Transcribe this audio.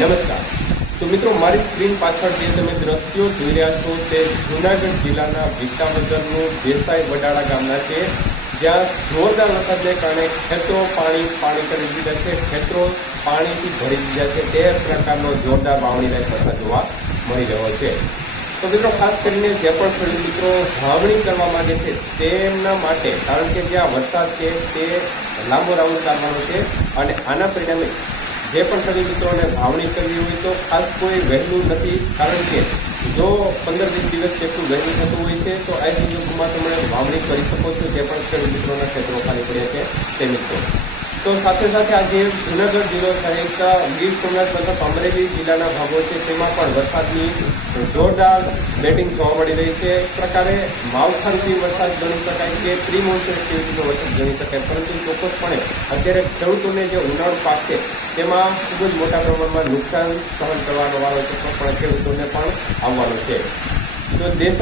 નમસ્કાર. તો મિત્રો, મારી સ્ક્રીન પાછળ જે તમે દ્રશ્યો જોઈ રહ્યા છો તે જૂનાગઢ જિલ્લાના વિસાવદરનું દેસાઈ વડાળા ગામના છે, જ્યાં જોરદાર વરસાદને કારણે ખેતરો પાણી પાણી કરી દીધા છે ખેતરો પાણીથી ભરી દીધા છે. તે પ્રકારનો જોરદાર વાવણી લાયક વરસાદ જોવા મળી રહ્યો છે. તો મિત્રો, ખાસ કરીને જે પણ ખેડૂત મિત્રો વાવણી કરવા માંગે છે તેમના માટે, કારણ કે જે આ વરસાદ છે તે લાંબો રાઉન્ડ ચાલવાનો છે અને આના પરિણામે જે પણ ખરી મિત્રોને વાવણી કરવી હોય તો ખાસ કોઈ વહેલું નથી. કારણ કે જો પંદર વીસ દિવસ જેટલું વહેલું થતું હોય છે, તો આ સંજોગોમાં તમે વાવણી કરી શકો છો જે પણ ખેડૂત મિત્રોના ખેતરો ખાલી પડ્યા છે તે મિત્રો. તો સાથે સાથે આજે જુનાગઢ જિલ્લો સહિત ગીર સોમનાથ તથા અમરેલી જિલ્લાના ભાગો છે, તેમાં પણ વરસાદની જોરદાર બેટિંગ જોવા મળી રહી છે. એક પ્રકારે માવઠારૂપી વરસાદ ગણી શકાય કે પ્રી મોન્સૂન એક્ટિવિટીનો વરસાદ ગણી શકાય, પરંતુ ચોક્કસપણે અત્યારે ખેડૂતોને જે ઉનાળુ પાક છે, તેમાં ખૂબ જ મોટા પ્રમાણમાં નુકસાન સહન કરવાનો વારો ચોક્કસપણે ખેડૂતોને પણ આવવાનો છે. તો દેસાઈ